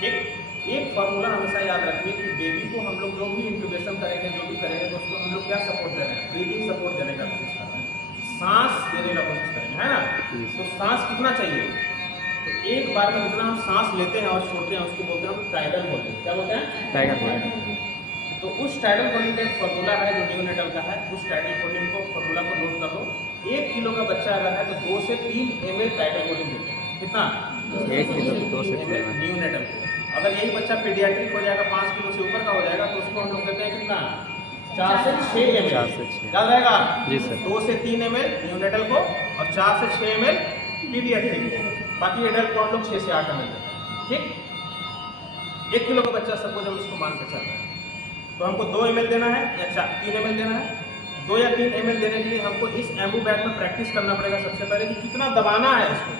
ठीक। एक फार्मूला हमेशा याद रखिए कि बेबी को हम लोग जो भी इंट्यूबेशन करेंगे, जो भी करेंगे, तो उसको हम लोग क्या सपोर्ट दे रहे हैं? ब्रीदिंग सपोर्ट देने का कोशिश कर रहे हैं, सांस देने का कोशिश करेंगे, है ना। तो सांस कितना चाहिए? तो एक बार में जितना हम सांस लेते हैं और छोड़ते हैं उसको बोलते हैं टाइडल वॉल्यूम। क्या बोलते हैं? Tidal volume. तो उस टाइडल वॉल्यूम का एक फॉर्मूला है जो न्यूनेटल का है। उस टाइडल वॉल्यूम को फॉर्मूला को नोट कर लो। 1 किलो का बच्चा अगर है तो 2 से 3 ml टाइडल वॉल्यूम देते हैं। कितना? 1 किलो को 2 से 3 ml न्यूनेटल को। अगर यही बच्चा पीडियाट्रिक हो जाएगा, 5 किलो से ऊपर का हो जाएगा, तो उसको हम लोग देते हैं कितना? 4 से 6 ml। 4 से 6 क्या रहेगा? जी सर। 2 से 3 ml न्यूनेटल को और 4 से 6 ml पीडियाट्रिक को। बाकी एडल्ट को हम लोग 6 से 8 ml देते हैं। ठीक। 1 किलो का बच्चा सपोज हम इसको मान के चल रहे हैं, तो हमको 2 ml देना है या 3 ml देना है। 2 या 3 ml देने के लिए हमको इस एम्बू बैग में प्रैक्टिस करना पड़ेगा सबसे पहले कि कितना दबाना है इसको,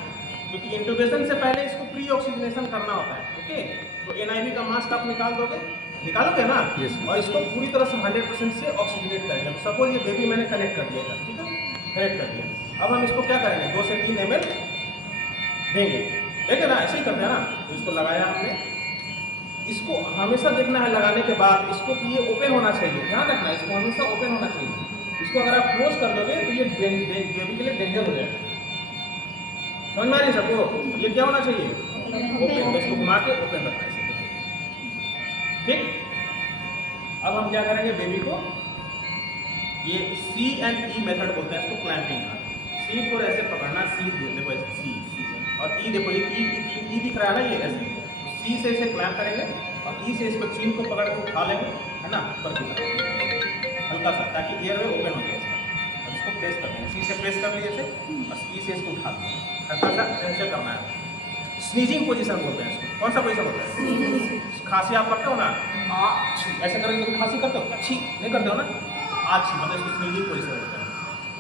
क्योंकि इंट्यूबेशन से पहले इसको प्री ऑक्सीजनेशन करना होता है। ओके, तो NIV का मास्क आप निकालोगे ना, और इसको पूरी तरह से 100% से ऑक्सीजनेट करेंगे। तो सपोज ये बेबी मैंने कनेक्ट कर दिया था, ठीक है, कनेक्ट कर दिया। अब हम इसको क्या करेंगे? 2 से 3 ml देंगे, ठीक है ना, ऐसे ही करते हैं ना। तो इसको लगाया हमने, इसको हमेशा देखना है लगाने के बाद इसको कि ये ओपन होना चाहिए। ध्यान रखना, इसको हमेशा ओपन होना चाहिए। इसको अगर आप क्लोज कर दोगे तो ये बेबी के लिए डेंजर हो जाएगा। समझ में आ रही है सबको? ये क्या होना चाहिए? ओपन। इसको घुमा के ओपन रखना है, ठीक। अब हम क्या करेंगे? बेबी को ये C&E मेथड बोलते हैं इसको, क्लैंपिंग का। C को ऐसे पकड़ना, C देखो ऐसे C, और E देखो, ये E दिख रहा है ना, ये ऐसे C से इसे क्लैंप करेंगे और E से इसको चीन को पकड़ के उठा लेंगे, है ना, ऊपर की तरफ हल्का सा, ताकि एयर वे ओपन हो जाए इसका। और इसको प्रेस कर देंगे, C से प्रेस कर लिए इसे और E से इसको उठा लेंगे, हल्का सा ऐसे करना है। स्नीजिंग पोजीशन बोलते हैं इसको। कौन सा पोजीशन होता है? खांसी आप करते हो ना, ऐसे करेंगे तो खांसी करते हो, अच्छी नहीं करते हो ना, अच्छी, मतलब इसको स्नीजिंग पोजीशन बोलते हैं।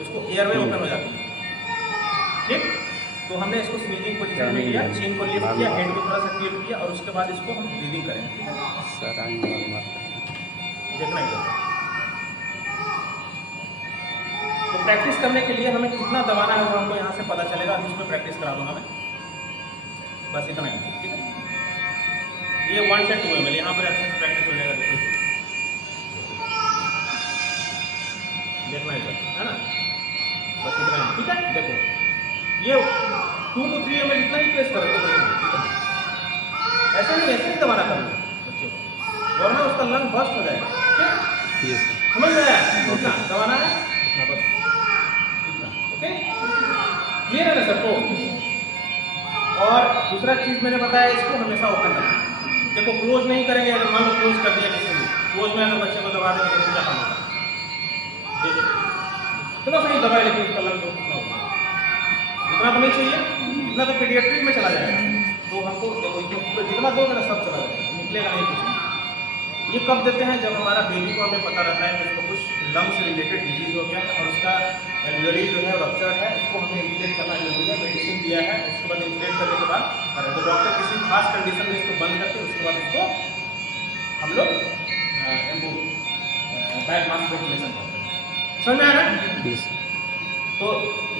इसको एयर वे ओपन हो जाती है, ठीक। तो हमने इसको स्नीजिंग पोजीशन में लिया, चीन को लिफ्ट किया, हेड को थोड़ा सा टिल्ट किया, और उसके बाद इसको हम ब्रीदिंग करेंगे। देखना ही होगा। तो प्रैक्टिस करने के लिए हमें कितना दबाना है वो हमको यहाँ से पता चलेगा। अभी उसमें प्रैक्टिस करा दूंगा मैं, बस इतना ही, ठीक है। ये 1 से 2 ml यहाँ पर अच्छे से प्रैक्टिस हो जाएगा। देखना ही है ना, बस इतना ही, ठीक है। देखो ये 2 to 3 ml इतना ही प्रेस करोगे, ऐसे नहीं दबाना करोगे बच्चे को, वरना उसका लंग बस्ट हो जाएगा। ठीक, समझ में आया? इतना दबाना है ना, बस इतना। ओके, क्लियर है ना सबको? और दूसरा चीज मैंने बताया, इसको हमेशा ओपन रखना। देखो क्लोज नहीं करेंगे, अगर मान लो क्लोज कर दिया किसी ने, क्लोज में अगर बच्चे को दबा देंगे तो क्या काम होगा? चलो सही दबाए, लेकिन उसका लंग कितना होगा? इतना तो नहीं चाहिए, इतना तो पीडियाट्रिक में चला जाएगा। तो हमको देखो इसमें जितना दोगे ना सब चला जाएगा, निकलेगा नहीं कुछ। ये कब देते हैं? जब हमारा बेबी को हमें पता रहता है कि उसको कुछ लंग से रिलेटेड डिजीज हो गया और उसका एल्वेरी जो है रप्चर है, उसको हमें इंफ्लेट करना जरूरी है। मेडिसिन दिया है, उसके बाद इंफ्लेट करने के बाद तो डॉक्टर किसी खास कंडीशन में इसको बंद करके उसके बाद उसको हम लोग बैड मास वेंटिलेशन करते हैं। समझ में आ रहा है? तो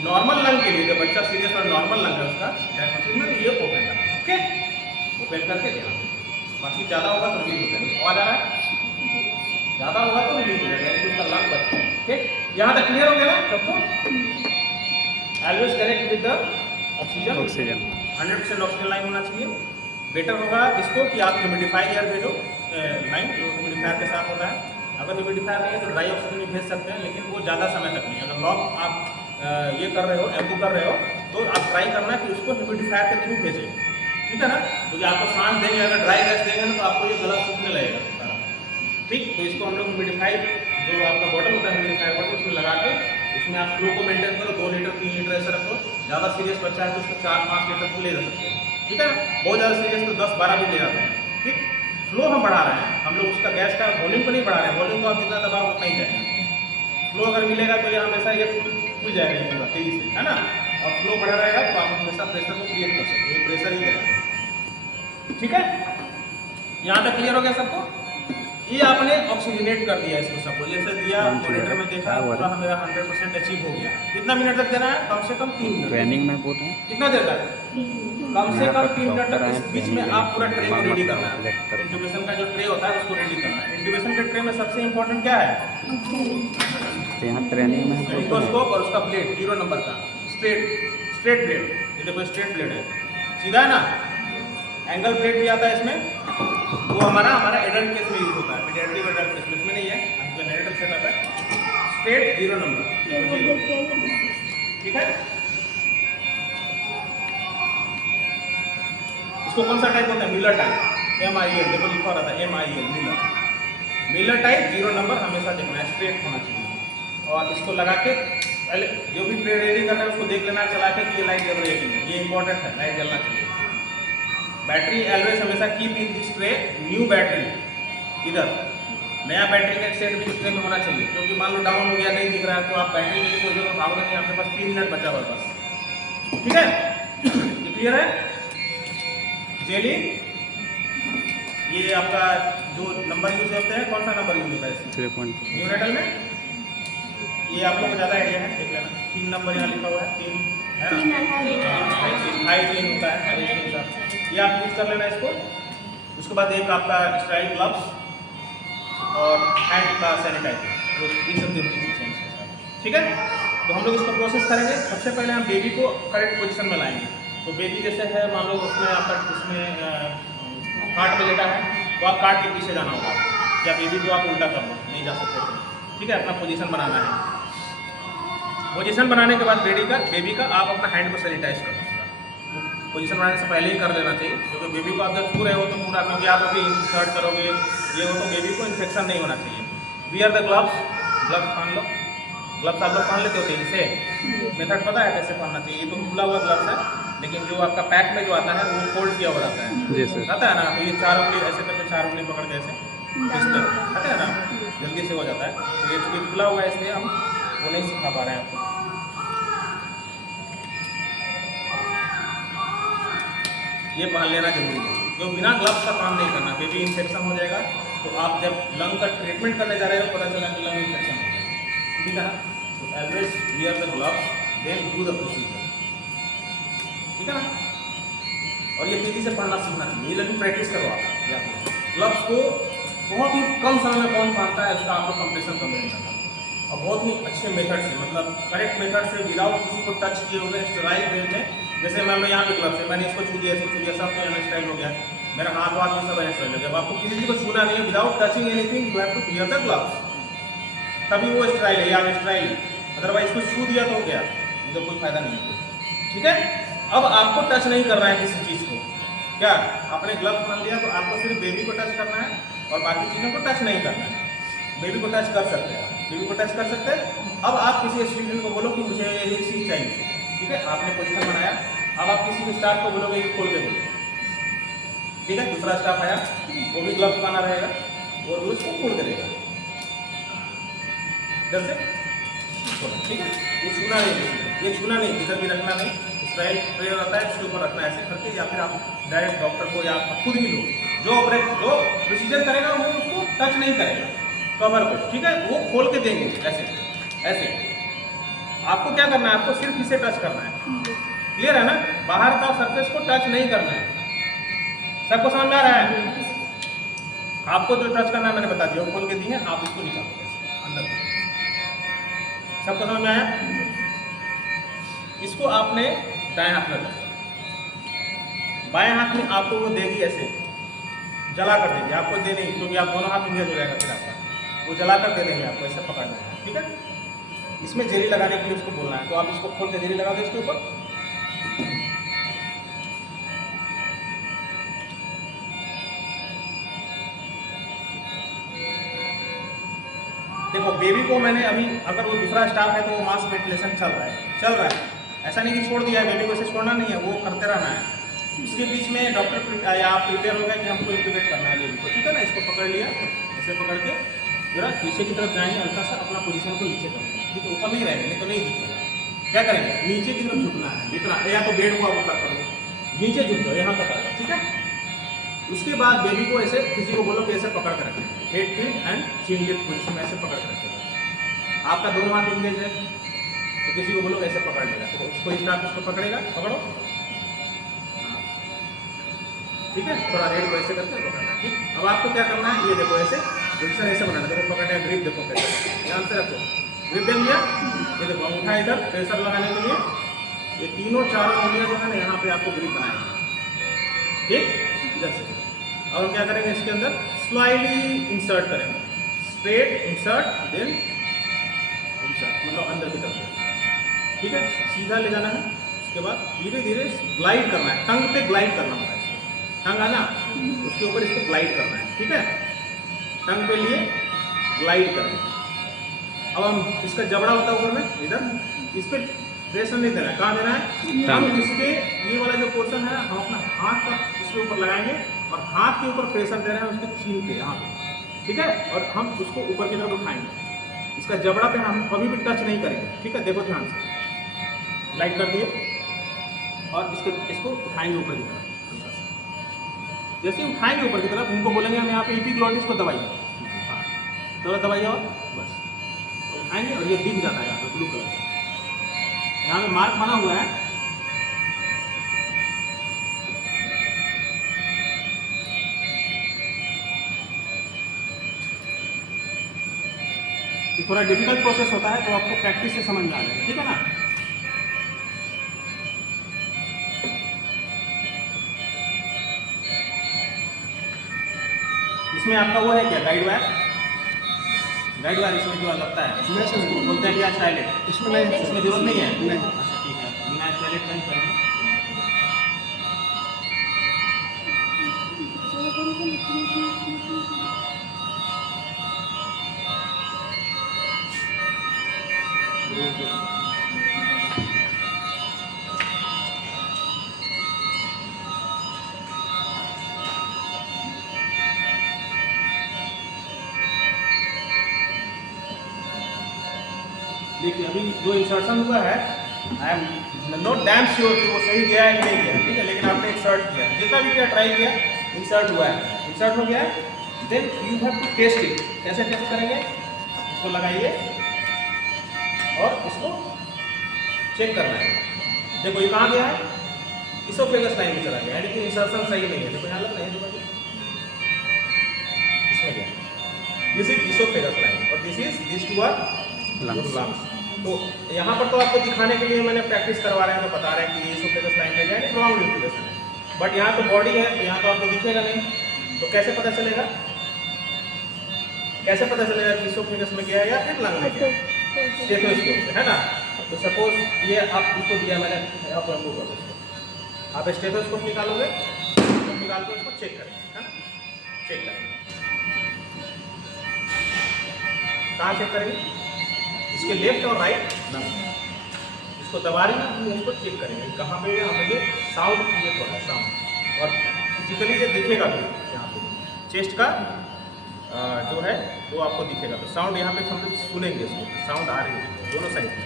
नॉर्मल लंग के लिए, जब बच्चा सीरियस और नॉर्मल लंग है उसका डायग्नोसिस में, ये ओपन करना, ओके, ओपन करके देना। बाकी ज़्यादा होगा तो रिलीज हो जाएगा। आवाज आ रहा है? ज़्यादा होगा तो रिलीज हो जाएगा, यानी उसका लंग बचता है। ठीक, यहाँ तक क्लियर हो गया ना सबको? Always connect with the oxygen, 100% oxygen line होना चाहिए। बेटर होगा इसको कि आप ह्यूमिडिफाई एयर भेजो, लाइन जो ह्यूमिडिफायर के साथ होता है। अगर ह्यूमिडिफायर नहीं है तो ड्राई ऑक्सीजन भी भेज सकते हैं, लेकिन वो ज़्यादा समय तक नहीं। अगर लॉन्ग आप ये कर रहे हो, एम्बू कर रहे हो, तो आप ट्राई करना कि उसको ह्यूमिडिफायर के थ्रू भेजें, ठीक है ना। क्योंकि आपको सांस देंगे, अगर ड्राई गैस देंगे ना तो आपको ये गला सूखने लगेगा सारा। ठीक, तो इसको हम लोग ह्यूमिडिफाई, जो आपका बॉटल होता है ह्यूमिडिफायर बॉटल, उसमें लगा के उसमें आप फ्लो को मेंटेन करो। 2 लीटर 3 लीटर ऐसा रखो। ज़्यादा सीरियस बच्चा है तो उसको 4-5 लीटर को ले जा सकते हैं, ठीक है। बहुत ज़्यादा सीरियस तो 10-12 भी ले जाते हैं। ठीक, फ्लो हम बढ़ा रहे हैं, हम लोग उसका गैस का वॉल्यूम को नहीं बढ़ा रहे हैं। वॉल्यूम तो आप जितना दबाओ उतना ही जाएगा। फ्लो अगर मिलेगा तो ये हमेशा ये खुल जाएगा ये पूरा तेजी से, है ना। और फ्लो बढ़ा रहेगा तो आप हमेशा प्रेशर को क्रिएट कर सकते हैं। ये प्रेशर ही है, ठीक है। यहाँ तक क्लियर हो गया सबको? ये आपने ऑक्सीजनेट कर दिया इसको, सबको जैसे दिया, मॉनिटर में देखा, पूरा मेरा 100% अचीव हो गया। कितना मिनट तक देना है? कम से कम 3 मिनट। ट्रेनिंग में बोलूँ कितना देर तक? कम से यहाँ कम पर 3 मिनट डॉक्टर तक आए इस बीच में आप पूरा ट्रे को रेडी करना है। इंट्यूबेशन का जो ट्रे होता है उसको रेडी करना है। इंट्यूबेशन के ट्रे में सबसे इंपॉर्टेंट क्या है? तो यहाँ ट्रेनिंग में हमको स्टेथोस्कोप और उसका ब्लेड 0 नंबर का स्ट्रेट ब्लेड। ये देखो स्ट्रेट ब्लेड है, सीधा है ना। एंगल ब्लेड भी आता है इसमें, वो हमारा एडल्ट केस में यूज होता है, पीडियाट्रिक एडल्ट केस में इसमें नहीं है, हमको नेटल सेट आता है। स्ट्रेट 0 नंबर, ठीक है। इसको कौन सा टाइप होता है? मिलर टाइप, MIL, देखो लिखा रहता है MIL, मिलर टाइप 0 नंबर हमेशा देखना है, स्ट्रेट होना चाहिए। और इसको लगा के पहले जो भी प्ले रेडी कर रहे हैं उसको देख लेना चला के कि ये लाइट जल रही है कि नहीं, ये इंपॉर्टेंट है, लाइट जलना चाहिए। बैटरी ऑलवेज हमेशा keep in this tray, new battery इधर, नया बैटरी का सेट भी इस ट्रे में होना चाहिए, क्योंकि मान लो डाउन हो गया नहीं दिख रहा है तो आप बैटरी लेके कोई जगह भागोगे नहीं, आपके पास 3 मिनट बचा हुआ है बस, ठीक है। ये क्लियर है? जेली, ये आपका जो नंबर यूज होते हैं, कौन सा नंबर यूज होता है इसमें? 3.2 न्यूनेटल में ये आप लोग को ज़्यादा आइडिया है, देख लेना। 3 नंबर यहाँ लिखा हुआ है, 3 है ना, हाई 3 होता है, हाई 3 का ये आप यूज कर लेना इसको। उसके बाद एक आपका स्टाइल ग्लव्स और हैंड का सैनिटाइजर, तो ये सब जरूरी चीज़ें हैं, ठीक है। तो हम लोग इसको प्रोसेस करेंगे। सबसे पहले हम बेबी को करेक्ट पोजीशन में लाएंगे। तो बेबी जैसे है, मान लो उसमें आपका इसमें काट में लेटा है, तो आप काट के पीछे जाना होगा, या बेबी को आप उल्टा कर लो, नहीं जा सकते तो, ठीक है। अपना पोजीशन बनाना है। पोजीशन बनाने के बाद बेबी का आप अपना हैंड को सैनिटाइज कर लो। पोजीशन बनाने से पहले ही कर लेना चाहिए, क्योंकि बेबी को आप जब छू रहे हो तो पूरा, क्योंकि आप अभी इंसर्ट करोगे ये हो तो बेबी को इन्फेक्शन नहीं होना चाहिए। वियर द ग्लव्स, ग्लव्स पहन लो। ग्लव्स आप लोग पहन लेते हो तेजी से, मेथड पता है कैसे पहनना चाहिए? ये तो खुला हुआ ग्लव्स है, लेकिन जो आपका पैक में जो आता है वो फोल्ड किया हुआ रहता है, जी सर, आता है ना। तो ये 4 उंगली ऐसे करके 4 उंगली पकड़ के ऐसे इस तरह, आता है ना, जल्दी से हो जाता है। तो ये चूँकि खुला हुआ है इसलिए हम वो नहीं सिखा पा रहे हैं आपको। ये पहन लेना जरूरी है, जो बिना ग्लव्स का काम नहीं करना, बेबी इन्फेक्शन हो जाएगा। तो आप जब लंग का ट्रीटमेंट करने जा रहे हो पता चला कि लंग इन्फेक्शन हो गया, ठीक है ना। तो always wear the gloves, then do the procedure, ठीक है ना। और ये तेजी से पढ़ना सीखना चाहिए, ये लेकिन प्रैक्टिस करो आप। ग्लव्स को बहुत ही कम समय में कौन पहनता है, इसका आपको कंपटीशन करना करना, और बहुत ही अच्छे मेथड से, मतलब करेक्ट मेथड से, विदाउट किसी को टच किए हुए स्टेराइल वे में। जैसे मान लो यहाँ पे ग्लव्स है, मैंने इसको छू दिया, ऐसे छू दिया, सब तो स्टाइल हो गया, मेरा हाथ वाथ में सब स्टाइल हो गया। अब आपको किसी चीज़ को छूना नहीं है, without touching anything you have to wear the gloves, तभी वो स्टाइल है, या स्टाइल। अदरवाइज कुछ छू दिया तो हो गया, तो कोई फायदा नहीं है, ठीक है। अब आपको टच नहीं करना है किसी चीज़ को, क्या आपने ग्लव पहन लिया तो आपको सिर्फ बेबी को टच करना है और बाकी चीज़ों को टच नहीं करना है। बेबी को टच कर सकते हैं, बेबी को टच कर सकते हैं। अब आप किसी स्टूडेंट को बोलो कि मुझे ये चीज़ चाहिए, ठीक है, आपने पोजीशन बनाया। अब आप किसी स्टाफ को बोलोगे कि खोल के दो, ठीक है। दूसरा स्टाफ आया, वो भी ग्लव्स पहना रहेगा और वो उसको खोल के देगा, इधर से, ठीक है। ये छूना नहीं, ये छूना नहीं, इधर भी रखना नहीं। स्टाइल ट्रे रहता है, उसके ऊपर रखना है ऐसे करके, या फिर आप डायरेक्ट डॉक्टर को या आप खुद ही लो, जो प्रोसीजर करेगा वो उसको टच नहीं करेगा कवर को, ठीक है। वो खोल के देंगे ऐसे ऐसे। आपको क्या करना है, आपको सिर्फ इसे टच करना है, क्लियर है ना। बाहर का सरफेस को टच नहीं करना है, सबको समझ में आ रहा है? आपको जो टच करना है मैंने बता दिया, वो खोल के दिए, आप इसको निकालो अंदर, सबको समझ में आया? इसको आपने दाएं हाथ में, बाएं हाथ में आपको वो देगी ऐसे, जला कर देगी, आपको दे नहीं, क्योंकि आप दोनों हाथ इंगेज हो जाएगा, फिर आपका वो जला कर दे देंगे आपको, ऐसे पकड़ना है, ठीक है। इसमें जेली लगाने के लिए उसको बोलना है, तो आप इसको खोल के जेली लगा दो इसके ऊपर। देखो बेबी को मैंने अभी, अगर वो दूसरा स्टाफ है तो वो मास वेंटिलेशन चल रहा है, ऐसा नहीं कि छोड़ दिया है, बेबी को ऐसे छोड़ना नहीं है, वो करते रहना है। इसके बीच में डॉक्टर या आप प्रिपेयर हो गया कि हमको इंक्यूबेट करना है बेबी को, ठीक है ना। इसको पकड़ लिया, ऐसे पकड़ के जरा पीछे की तरफ जाएंगे, हल्का सा अपना पोजीशन को नीचे करेंगे, ठीक है। ऊपर नहीं रहेंगे, नहीं तो नहीं दिखेगा। क्या करेंगे, नीचे की तरफ झुकना है जितना, या तो बेड को आप ऊपर करो, नीचे झुक जाओ, यहाँ तक आ जाओ, ठीक है। उसके बाद बेबी को ऐसे, किसी को बोलो कि ऐसे पकड़ कर रखें, head tilt and chin lift position में ऐसे पकड़ कर रखें। आपका दोनों हाथ इंगेज है, तो किसी को बोलो ऐसे पकड़ लेगा, तो उसको स्टाफ इसको पकड़ेगा, पकड़ो, ठीक है, थोड़ा रेड को ऐसे करके पकड़ना है। ठीक, अब आपको क्या करना है, ये देखो ऐसे पोजिशन ऐसे बनाना, देखो पकड़ने ग्रिप देखो कैसे, ध्यान से रखो, ग्रिप दे लिया, ये देखो अंगूठा इधर प्रेशर लगाने के लिए, ये तीनों चारों उंगलियां जो है ना यहाँ पे आपको ग्रिप बनाएंगे। ठीक, जैसे अब हम क्या करेंगे, इसके अंदर स्लाइडली इंसर्ट करेंगे, स्ट्रेट इंसर्ट देन इंसर्ट, मतलब अंदर की तरफ। ठीक है, सीधा ले जाना है, उसके बाद धीरे धीरे ग्लाइड करना है, टंग पे ग्लाइड करना होगा इसको, टंग आना उसके ऊपर इसको ग्लाइड करना है। ठीक है, टंग पे लिए ग्लाइड करेंगे। अब हम इसका जबड़ा होता है ऊपर में इधर, इस पर प्रेशर नहीं देना है, कहाँ देना है, हम इसके ये वाला जो पोर्शन है हम अपना हाथ का इसके ऊपर लगाएंगे और हाथ के ऊपर प्रेशर दे रहे हैं उसके चीन पे यहाँ पे। ठीक है, और हम उसको ऊपर की तरफ उठाएंगे, इसका जबड़ा पे हम कभी भी टच नहीं करेंगे। ठीक है, देखो ध्यान से, लाइट कर दिए और इसको उठाएंगे ऊपर की तरफ। जैसे उठाएंगे ऊपर की तरफ, उनको बोलेंगे हम यहाँ पे एपिग्लॉटिस को दबाइए, हाँ थोड़ा दबाइए और बस उठाएंगे और ये दिख जाता है यहाँ पे ब्लू कलर का, यहाँ पे मार्क बना हुआ है। ये थोड़ा डिफिकल्ट प्रोसेस होता है, तो आपको प्रैक्टिस से समझ में आ जाएगा। ठीक है ना, इसमें आपका वो है क्या, गाइड वायर, गाइड वायर इसमें जो लगता है बोलते हैं क्या स्टाइलेट, इसमें नहीं, इसमें जरूरत नहीं है। अच्छा ठीक है, बिना स्टाइलेट नहीं करेंगे। देखिए अभी जो इंसर्शन हुआ है, I am not damn sure कि वो सही गया है कि नहीं गया। ठीक है, लेकिन आपने इंसर्ट किया, जितना भी किया ट्राई किया, इंसर्ट हुआ है, इंसर्ट हो गया है, then you have to test it. कैसे टेस्ट करेंगे, इसको लगाइए और इसको चेक करना है। देखो ये कहाँ गया है, इसोफेगस लाइन में चला गया, यानी कि इंसर्शन सही नहीं है। देखो यहाँ लग रहा है, इसमें गया, दिस इज इसोफेगस लाइन और this is this two are lungs. तो यहाँ पर तो आपको दिखाने के लिए मैंने प्रैक्टिस करवा रहे हैं, तो बता रहे हैं कि ये इसोफेगस लाइन में गया है, रॉन्ग इंट्यूबेशन है। बट यहाँ तो बॉडी है, तो यहाँ तो आपको दिखेगा नहीं, तो कैसे पता चलेगा, कैसे पता चलेगा कि इसोफेगस में गया है या फिर लंग में गया, स्टेथोस्कोप से, है ना। तो सपोज ये आप इसको दिया मैंने, आप स्टेथोस्कोप निकालोगे, निकाल के उसको चेक करेंगे, है ना, चेक करेंगे। कहाँ चेक करेंगे, इसके लेफ्ट और राइट लंग, इसको दबा रही ना, इसको चेक करेंगे कहाँ पे हमें ये साउंड क्रिएट हो रहा है, साउंड, और फिजिकली ये दिखेगा भी यहाँ पे चेस्ट का जो है वो आपको दिखेगा। तो साउंड यहाँ पे हम लोग सुनेंगे, इसको साउंड आ रही है दोनों साइड में।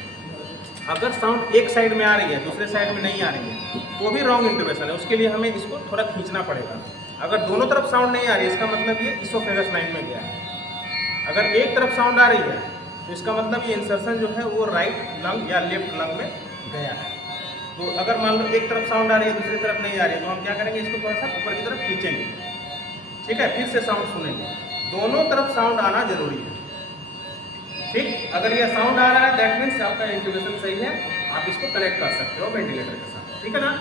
अगर साउंड एक साइड में आ रही है, दूसरे साइड में नहीं आ रही है, तो भी रॉन्ग इंट्यूबेशन है, उसके लिए हमें इसको थोड़ा खींचना पड़ेगा। अगर दोनों तरफ साउंड नहीं आ रही है, इसका मतलब ये इसोफेगस लाइन में गया है। अगर एक तरफ साउंड आ रही है, तो इसका मतलब ये इंसर्शन जो है वो राइट लंग या लेफ्ट लंग में गया है। तो अगर मान लो एक तरफ साउंड आ रही है, दूसरी तरफ नहीं आ रही है, तो हम क्या करेंगे, इसको थोड़ा सा ऊपर की तरफ खींचेंगे। ठीक है, फिर से साउंड सुनेंगे, दोनों तरफ साउंड आना जरूरी है। ठीक, अगर ये साउंड आ रहा है दैट मीन्स आपका इंट्यूबेशन सही है, आप इसको कनेक्ट कर सकते हो वेंटिलेटर के साथ। ठीक है ना,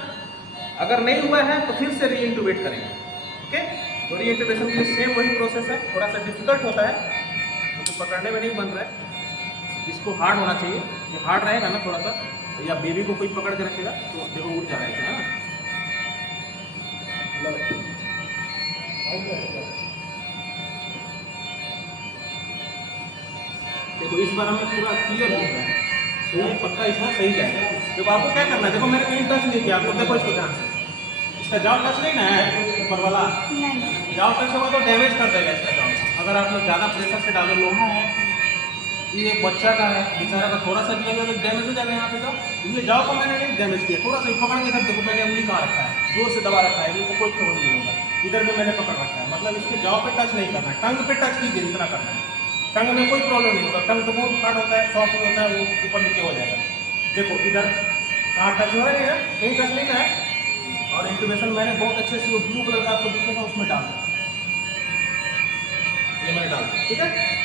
अगर नहीं हुआ है तो फिर से री इंट्यूबेट करेंगे। ओके, तो री इंट्यूबेशन के लिए सेम वही प्रोसेस है, थोड़ा सा डिफिकल्ट होता है क्योंकि तो पकड़ने में नहीं बन रहा है, इसको हार्ड होना चाहिए। ये हार्ड रहेगा ना थोड़ा सा, या बेबी को कोई पकड़ के रखेगा तो देखो उठ जा रहा है ना। देखो इस बार हमें पूरा क्लियर दिख रहा है, तो ये पक्का इसमें सही जाएगा। देखो आपको क्या करना है, देखो मैंने कहीं टच नहीं किया, आपको देखो इसको ध्यान से, इसका जाव टच नहीं ना है ऊपर वाला, जाव टच होगा तो डैमेज कर देगा इसका जाव। अगर आप लोग ज़्यादा प्रेशर से डालो, लोहा है, ये एक बच्चा का है बेचारा का, थोड़ा सा भी अगर डैमेज हो जाएगा यहाँ पे तो, इसलिए जाव को मैंने नहीं डैमेज किया, थोड़ा सा पकड़ेंगे तब। देखो मैंने उंगली कहाँ रखा है, जोर से दबा रखा है, इनको कोई प्रॉब्लम नहीं होगा। इधर भी मैंने पकड़ रखा है, मतलब इसके जाव पे टच नहीं करना है, टंग पे टच कीजिए जितना करना है, टंग में कोई प्रॉब्लम नहीं होगा। टंग तो बहुत हार्ड होता है, सॉफ्ट होता है, वो ऊपर नीचे हो जाएगा। देखो इधर कहाँ टच हो रहा है, कहीं टच नहीं है, और इंटीमेशन मैंने बहुत अच्छे से वो ब्लू कलर का आपको दिखेगा उसमें डाल दिया, ये मैंने डाल दिया, ठीक है।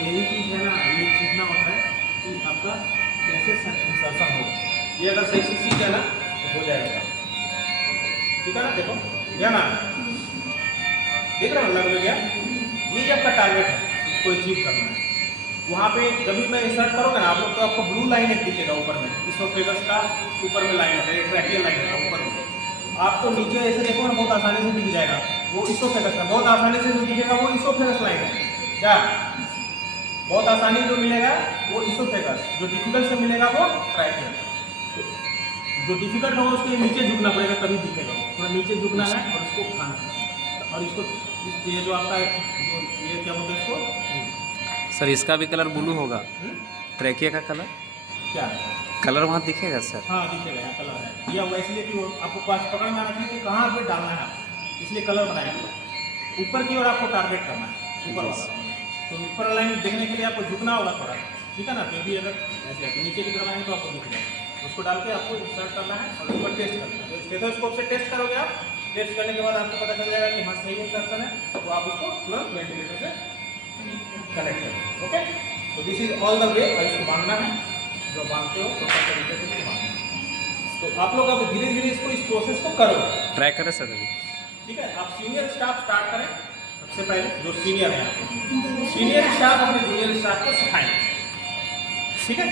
यही चीज़ है ना, ये सीखना होता है कि आपका कैसे इंसर्शन हो। ये अगर सही से सीख गया ना तो हो जाएगा, ठीक है ना। देखो गया ना, देख रहे हो लग गया। ये आपका टारगेट है, इसको अचीव करना है। वहाँ पे जब भी मैं इंसर्ट करोगे ना आप लोग, तो आपको ब्लू लाइन एक दिखेगा ऊपर में, इसोफेगस का ऊपर में लाइन है, ट्रैकियल लाइन है ऊपर में। आपको नीचे ऐसे देखो ना, बहुत आसानी से दिख जाएगा, वो इसोफेगस है। बहुत आसानी से जो दिखेगा वो इसोफेगस लाइन है, क्या बहुत आसानी जो मिलेगा वो इसोफेगस, जो डिफिकल्ट से मिलेगा वो ट्रैकियल। जो डिफिकल्ट होगा उसके नीचे झुकना पड़ेगा, तभी दिखेगा। थोड़ा नीचे झुकना है और इसको खाना है, और इसको ये जो आपका जो ये क्या बोलते हैं इसको सर, इसका भी कलर ब्लू होगा, ट्रैकिया का कलर क्या कलर वहाँ दिखेगा सर? हाँ दिखेगा, यहाँ कलर है दिया हुआ, इसलिए कि वो आपको पास पकड़ में आना चाहिए कि कहाँ पे डालना है, इसलिए कलर बनाया हुआ। ऊपर की ओर आपको टारगेट करना है, ऊपर वाला। तो ऊपर वाला लाइन देखने के लिए आपको झुकना होगा थोड़ा, ठीक है ना। तो भी अगर ऐसे तो नीचे की तरफ आएंगे तो आपको दिख जाएगा। उसको डाल के आपको इंसर्ट करना है और ऊपर टेस्ट करना है। तो स्टेथोस्कोप से टेस्ट करोगे आप, टेस्ट करने के बाद आपको पता चल जाएगा कि हाँ सही इंसर्शन है, तो आप उसको तुरंत वेंटिलेटर से कनेक्ट करें। ओके, तो this is all the way. और इसको बांधना है, जो बांधते हो प्रॉपर तरीके से इसको बांधना है। तो आप लोग अब धीरे धीरे इसको इस प्रोसेस को करो, ट्राई करें सर अभी। ठीक है। आप सीनियर स्टाफ स्टार्ट करें, सबसे पहले जो सीनियर है, सीनियर स्टाफ अपने जूनियर स्टाफ को सिखाएंगे, ठीक है।